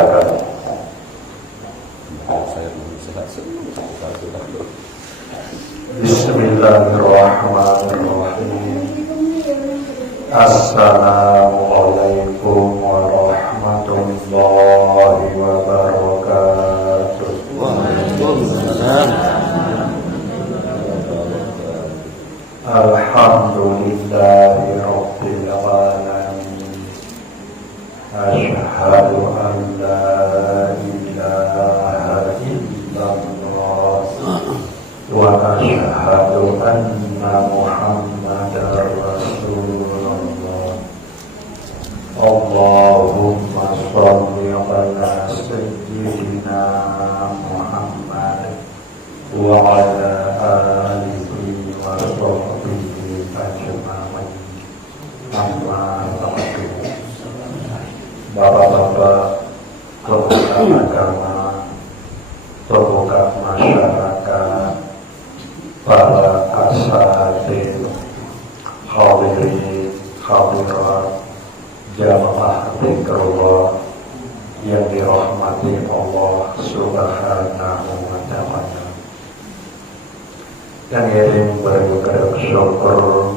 silakan. Bismillahirrahmanirrahim. Assalamualaikum warahmatullahi wabarakatuh. Alhamdulillahi rabbil alamin. Asyhadu an la ilaha illallah wa asyhadu anna Muhammadar Rasulullah. Allahumma sholli ala sayyidina Muhammad wa ala alihi wa sahbihi ajma'in. Amma ba'du. Bapak-bapak, pemuka agama, pemuka masyarakat, para asatidz, hadirin hadirat, jamaah zikrullah yang dirahmati Allah Subhanahu wa ta'ala. Yang ingin bersyukur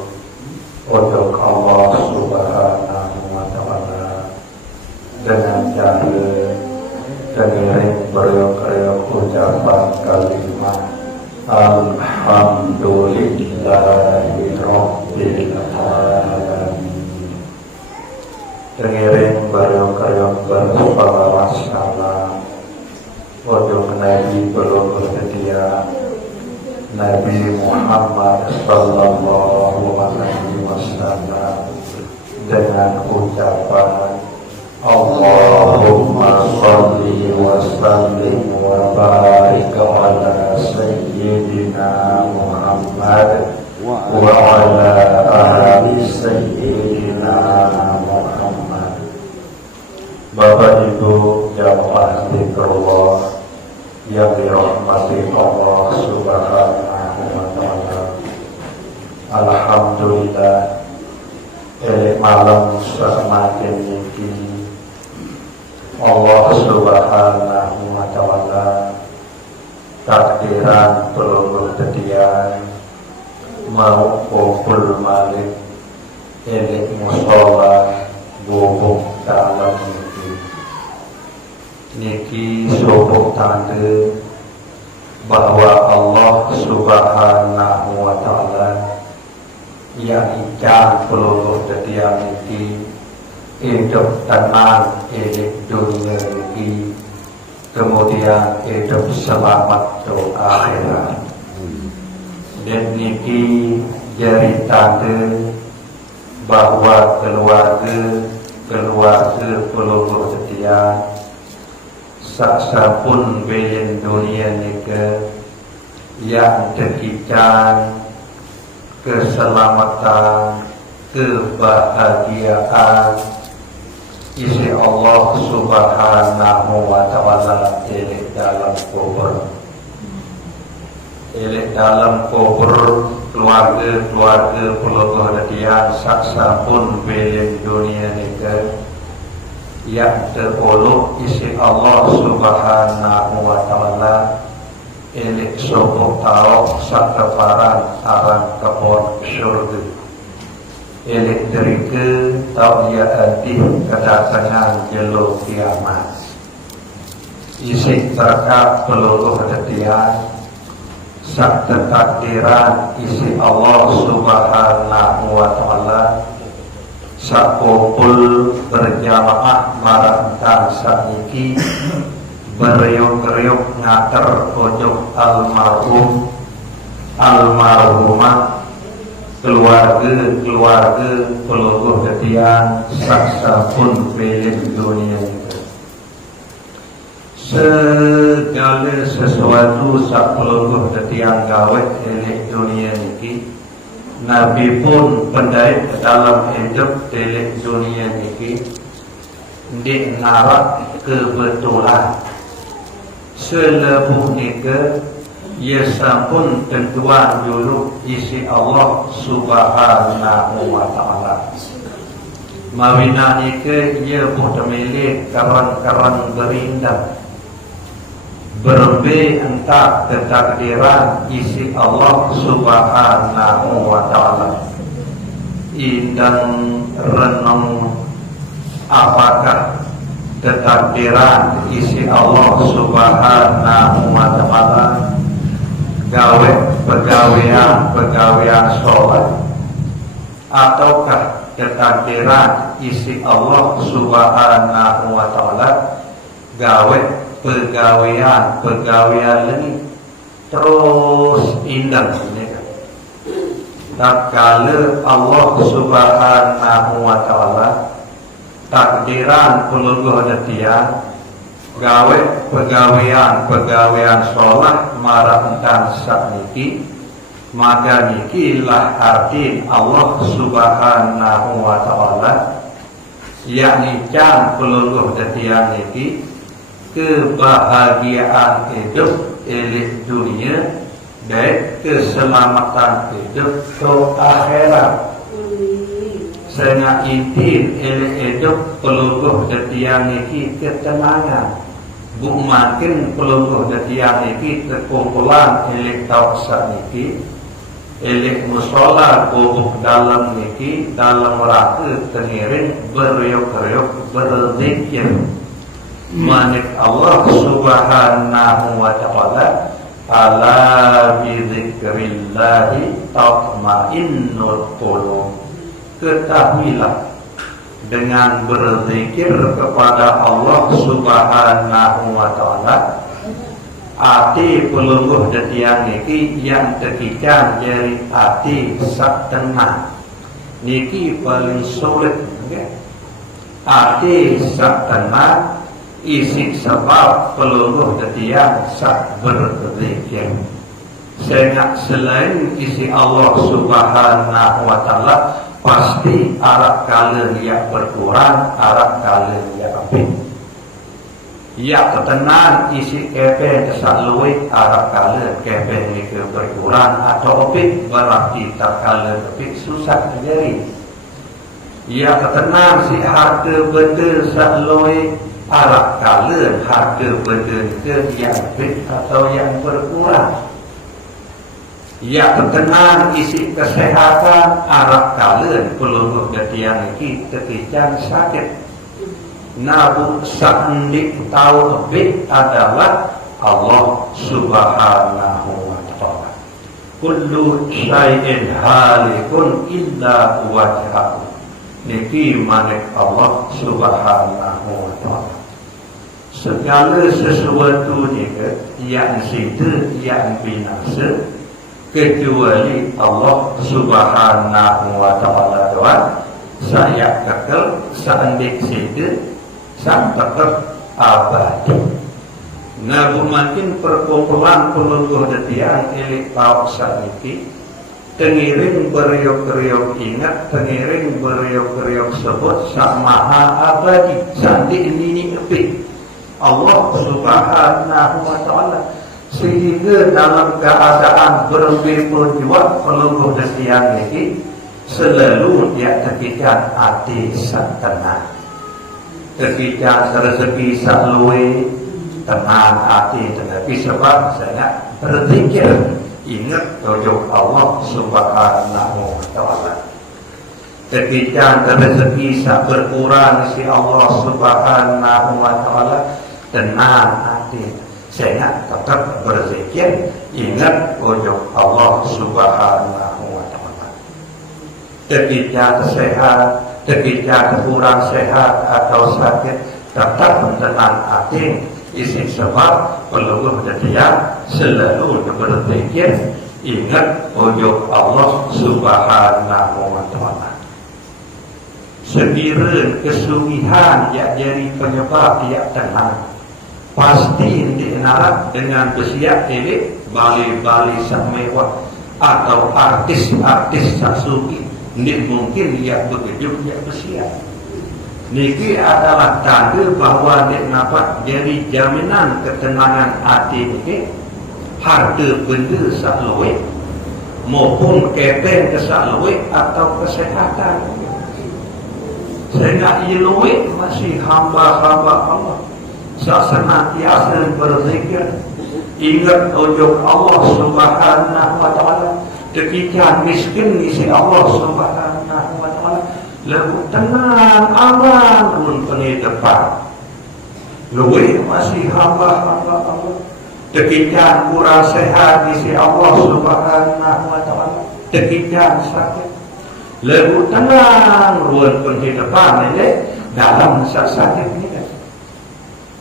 untuk Allah Subhanahu wa ta'ala dengan cara dengerin beriuk-riuk ucapan kalimat Alhamdulillahi Rabbil Alamin. Dengerin beriuk-riuk bersalawat salam untuk Nabi belum bersedia, Nabi Muhammad sallallahu alaihi wasallam, dengan ucapan Allahumma sholli wa sallim wa barik ala sayyidina Muhammad wa ala ali sayyidina Muhammad. Bapak Ibu jamaah zikrullah yang dirahmati Allah Subhanahu wa ta'ala, alhamdulillah malam semakin tinggi Allah Subhanahu wa ta'ala takdiran belum bersedia mau kumpul malik elik musola bubuk dalam niki subuh tanda bahwa Allah Subhanahu wa ta'ala yang ikan peluluh setia niki hidup tenang di dunia ini, kemudian hidup selamat di akhirat. Dan niki jadi tanda bahwa keluarga peluluh setia saksapun belen dunia niki yang demikian keselamatan, kebahagiaan isi Allah Subhanahu wa ta'ala elek dalam kubur. Elek dalam kubur keluarga peluluh hadiah saksa pun belen dunia nega yang terpuluh isi Allah Subhanahu wa ta'ala elek subuh tahu sakeparan arang kebun syurga. Elek derika tau dia adih kedatangan jelur kiamat. Isi terkap peluluh hadiah sak takdiran isi Allah Subhanahu wa ta'ala sak kumpul berjamaah marantang sakniki beriuk-riuk ngater ujung almarhumah keluarga peluluh hadiah saksa pun milik dunia ini. Segala sesuatu sak peluluh hadiah gawat milik dunia ini, Nabi pun pendait dalam hidup milik dunia ini di narak kebetulan selebuh nikah ia sampun tentuan dulu isi Allah Subhanahu wa ta'ala. Mawina ike ia muhtamili karang-karang berindam berbe entah ketakdiran isi Allah subhanahu wa ta'ala. Indang renung apakah ketakdiran isi Allah subhanahu wa ta'ala gawe pegawaian sholat, ataukah ketakdiran isi Allah subhanahu wa ta'ala gawe pegawaian lagi terus indah ini kan. Tatkala Allah subhanahu wa ta'ala takdiran peluluh detian gawe pegawaian sholat marah entan sakniki, maka nikilah arti Allah subhanahu wa ta'ala yakni can peluluh detian niki kebahagiaan hidup elit dunia dan keselamatan hidup ke akhirat. Sehingga inti elit hidup peluluh detian niki ketenangan, makin peluluh detian niki kekumpulan elit tauhid niki, elit musola bubuk dalam niki dalam rangka tengiring beryuk-ryuk berzikir manik Allah subhanahu wa ta'ala. Ala bi dzikrillahi tatma'innul qulub. Ketahuilah dengan berzikir kepada Allah subhanahu wa ta'ala hati peluluh detian niki yang tekikan dari hati sak tenang niki paling sulit, okay? Hati sak tenang isi sebab peluluh detian sak berzikir. Sehingga selain isi Allah subhanahu wa ta'ala pasti arah kalian yang berkurang, arah kalian yang lebih. Ya ketenang isi kepen kesalui arah kalian kepen ini berkurang atau lebih berarti tak kalian lebih susah terjadi. Ya ketenang si harta benda salui arah kalian harta benda itu yang lebih atau yang berkurang. Ya ketenang isi kesehatan arah kalian peluluh detian ini ketika sakit. Namun sandik tahu lebih adalah Allah subhanahu wa ta'ala. Kullu syai'in halikun illa wajhahu. Niki manik Allah subhanahu wa ta'ala. Segala sesuatu juga yang situ yang binasa kecuali Allah subhanahu wa ta'ala doang. Saya kekal sandik situ sang tetap abadi. Namun makin perkumpulan peluluh detian elit tauhid ini tengiring beriuk-riuk ingat, tengiring beriuk-riuk sebut sang maha abadi sandik ini lebih Allah subhanahu wa ta'ala. Sehingga dalam keadaan berbeda jiwa peluluh detian ini selalu dia tepikan hati tenang. Ketika rezeki salui tenang hati, tetapi sebab saya berzikir ingat tujuh Allah subhanahu wa ta'ala. Ketika rezeki sak berkurang si Allah subhanahu wa ta'ala, tenang hati, saya tetap berzikir ingat tujuh Allah subhanahu wa ta'ala. Ketika sehat, ketika kurang sehat atau sakit, tetap tenang hati, isi sebab peluluh detian selalu berzikir ingat wujud Allah subhanahu wa ta'ala. Sekiranya kesugihan yang jadi penyebab dia tenang, pasti dinarat dengan bersiap elit bali-bali sang mewah atau artis-artis sang sugi. Ini mungkin dia begitu dia bersiap. Niki adalah tanda bahwa dia dapat jadi jaminan ketenangan hati niki, harta benda salui maupun kepen kesalui atau kesehatan. sehingga iluit masih hamba-hamba Allah senantiasa berzikir, ingat ujung Allah Subhanahu wa ta'ala. Ketika miskin isi Allah Subhanahu wa ta'ala, lalu tenang aman pun penuh depan. Luwih masih hamba-hamba Allah. Ketika kurang sehat isi Allah Subhanahu wa ta'ala, ketika sakit, lalu tenang ruang penuh depan ini dalam sakit ini.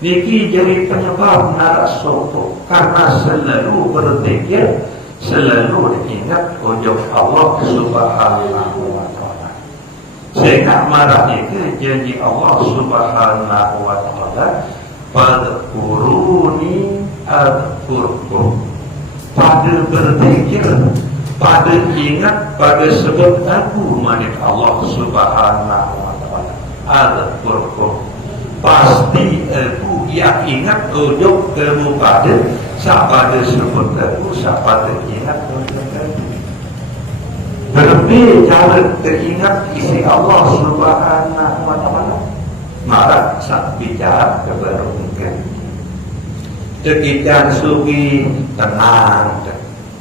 Niki jadi penyebab narasoto karena selalu berzikir, selalu diingat ujung Allah Subhanahu wa ta'ala. Sehingga marah itu janji Allah Subhanahu wa ta'ala, fadkuruni adkurkum. Pada berzikir, pada ingat, pada sebut aku manik Allah Subhanahu wa ta'ala, adkurkum. Pasti aku yang ingat ujung kamu pada sapada sebut aku, sapada ingat ujung kamu. Berlebih cara teringat isi Allah Subhanahu wa ta'ala, maka saat bicara keberuntungan. Ketika sugi tenang,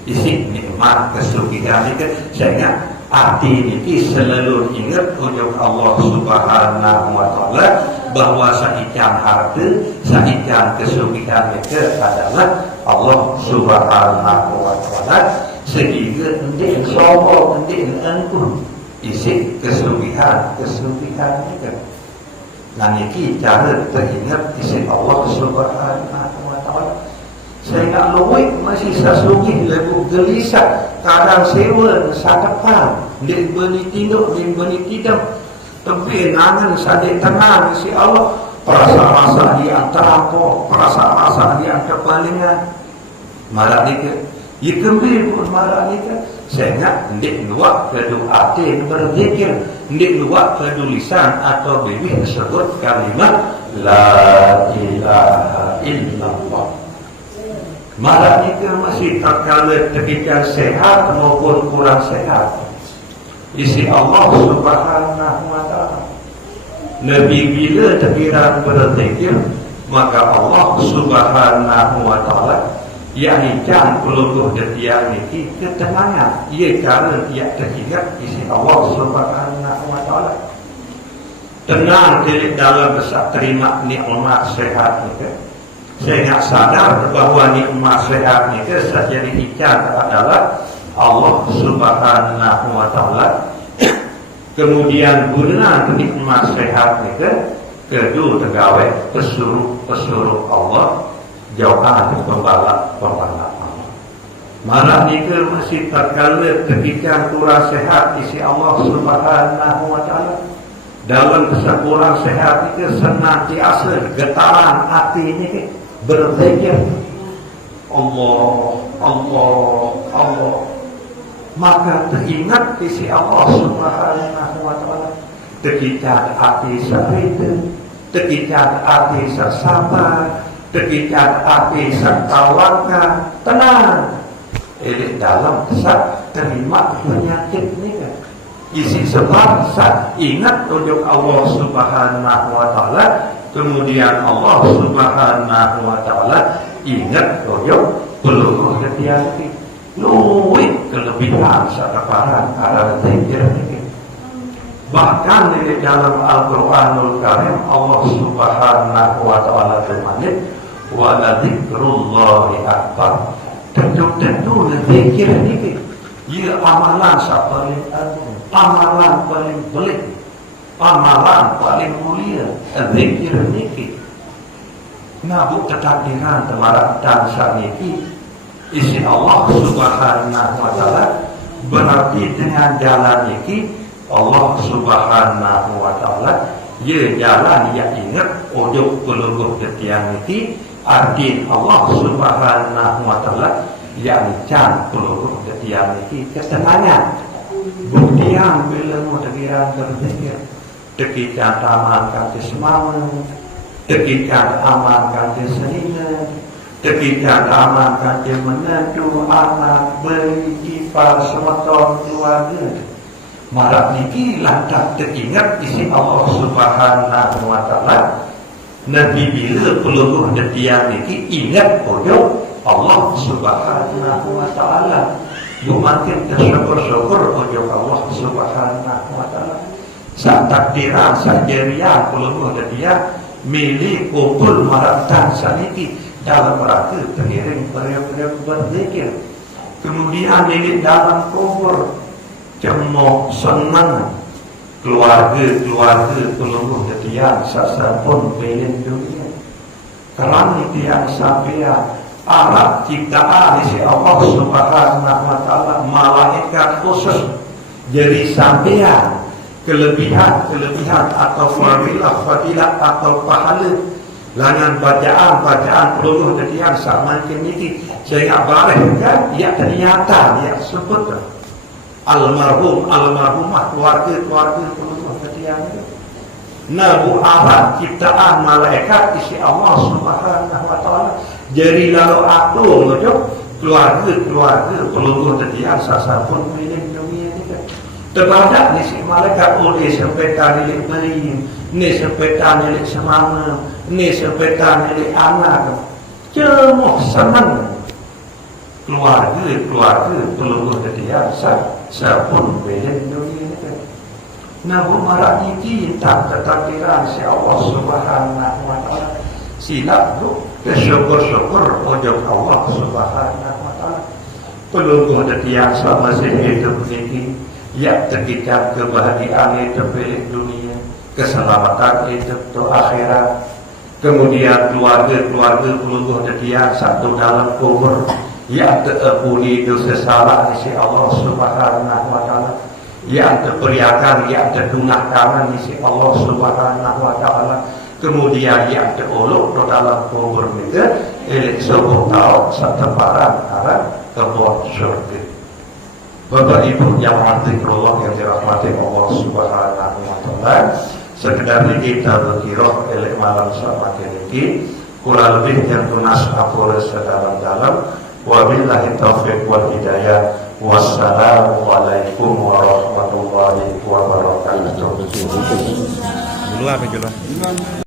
isi nikmat kesugihan ini, sehingga hati ini selalu ingat ujung Allah Subhanahu wa ta'ala, bahwa saikan harta, saikan kesugihan itu adalah Allah Subhanahu wa ta'ala. Sehingga hendak sombong, hendak angkuh isi kesugihan itu. Dan ini cara teringat isi Allah Subhanahu wa ta'ala. Sehingga luwih masih sasugih lagu gelisah, kadang sewa sadepan, hendak beli tinduk, hendak beli tidak. Tapi nangan sadik tenang isi Allah, perasa-rasa dia terampok, perasa-rasa dia kepalingan. Marah dia, ia kembali pun marah dia. Sehingga hendak luak kedua hati berzikir, hendak luak kedua lisan atau bibir sebut kalimat La ilaha illallah. Marah dia masih terkala ketika sehat maupun kurang sehat. Isi Allah Subhanahu wa ta'ala. Nabi bila terkira berzikir, maka Allah Subhanahu wa ta'ala yakni jangan peluluh detiak niki ketenangan. Ia cara ia teringat isi Allah Subhanahu wa ta'ala. Tenang di dalam besar terima nikmat sehat niki. Sehingga sadar bahawa nikmat sehat niki secara ikan adalah Allah Subhanahu wa ta'ala. Kemudian guna nikmat sehat ni kedua tegawai pesuruh Allah jauhkan pembalap Allah. Malah ni masih terkala ketika kurang sehat isi Allah Subhanahu wa ta'ala. Dalam kurang sehat itu senantiasa getaran hati ini berzikir Allah, Allah, Allah. Maka teringat isi Allah Subhanahu wa ta'ala. Ketika hati sakit, ketika hati sabar, ketika hati tawarkan, tenang. Ini dalam saat terima penyakit ni kan. Isi sebab saat ingat ujung Allah Subhanahu wa ta'ala, kemudian Allah Subhanahu wa ta'ala ingat ujung peluluh hati-hati. Luwih kelebihan sekeparan arah zikir ini. Bahkan di dalam Al-Quranul Karim Allah Subhanahu wa ta'ala bermaksud wa la dzikrullahi akbar. Tentu zikir ini ia amalan paling agung, amalan paling belik, amalan paling mulia. Zikir ini ngabuk ketakdiran temarak dan saniki isi Allah Subhanahu wa ta'ala. Berarti dengan jalan ini Allah Subhanahu wa ta'ala ia jalan yang ingat ujung peluluh ketiang ini. Arti Allah Subhanahu wa ta'ala yang can peluluh ketiang ini ketenangan. Buktian bila mau terkira berzikir, ketika tamankan kesemawan, ketika amankan keseningan, ketika amankan dia menantu anak beri ipar semeton keluarga. Marak niki lantak teringat isi Allah Subhanahu wa taala. Nabi bila peluluh detian niki ingat ojo Allah Subhanahu wa taala. Bumatin syukur-syukur ojo Allah Subhanahu wa taala. Sa takdiran sa jerian peluluh detian milik kumpul maratan saniki dalam rangka pengiring periuk-periuk berzikir. Kemudian milik dalam kubur cemok senang keluarga peluluh detian sasapun pelin dunia. Kerana tiang sampean alat ciptaan isi Allah Subhanahu wa taala, malaikat khusus jadi sampean kelebihan atau fadilah atau pahala langan bacaan peluluh detian sama kini saya bareng kan ya ternyata ya sebut almarhumah keluarga peluluh detian nabu alat ciptaan malaikat isi Allah Subhanahu wa taala. Jadi lalu aku ngejok keluarga peluluh detian sasapun milik dunia ni kan. Terbanyak ni si malaikat oleh sempetan milik beri, ni sempetan milik semana, ni sempetan milik anak. Cemok senang keluarga peluluh detian sasapun milik dunia ni kan. Nabu marak ini tak ketakdiran si Allah Subhanahu wa taala. Silap tu bersyukur-syukur ojok Allah Subhanahu wa taala. Peluluh detian sama sehidup ini ya terkicat kebahagiaan itu milik dunia, keselamatan itu tu akhirat. Kemudian keluarga peluluh detian satu dalam kubur ya terpuni dosa salah isi Allah Subhanahu wa taala. Ya terperiakan, ya terdungah kanan isi Allah Subhanahu wa taala. Kemudian yang terolok dalam kubur mereka elok sebuah tahun setemparan arah kebun syurga. Bapak Ibu yang Allah yang dirahmati Allah Subhanahu wa taala, sekedar kita berkirah elok malam semakin ini kurang lebih yang tunas apura sedalam-dalam. Wabillahi taufiq wal hidayah. Wassalamualaikum warahmatullahi wabarakatuh.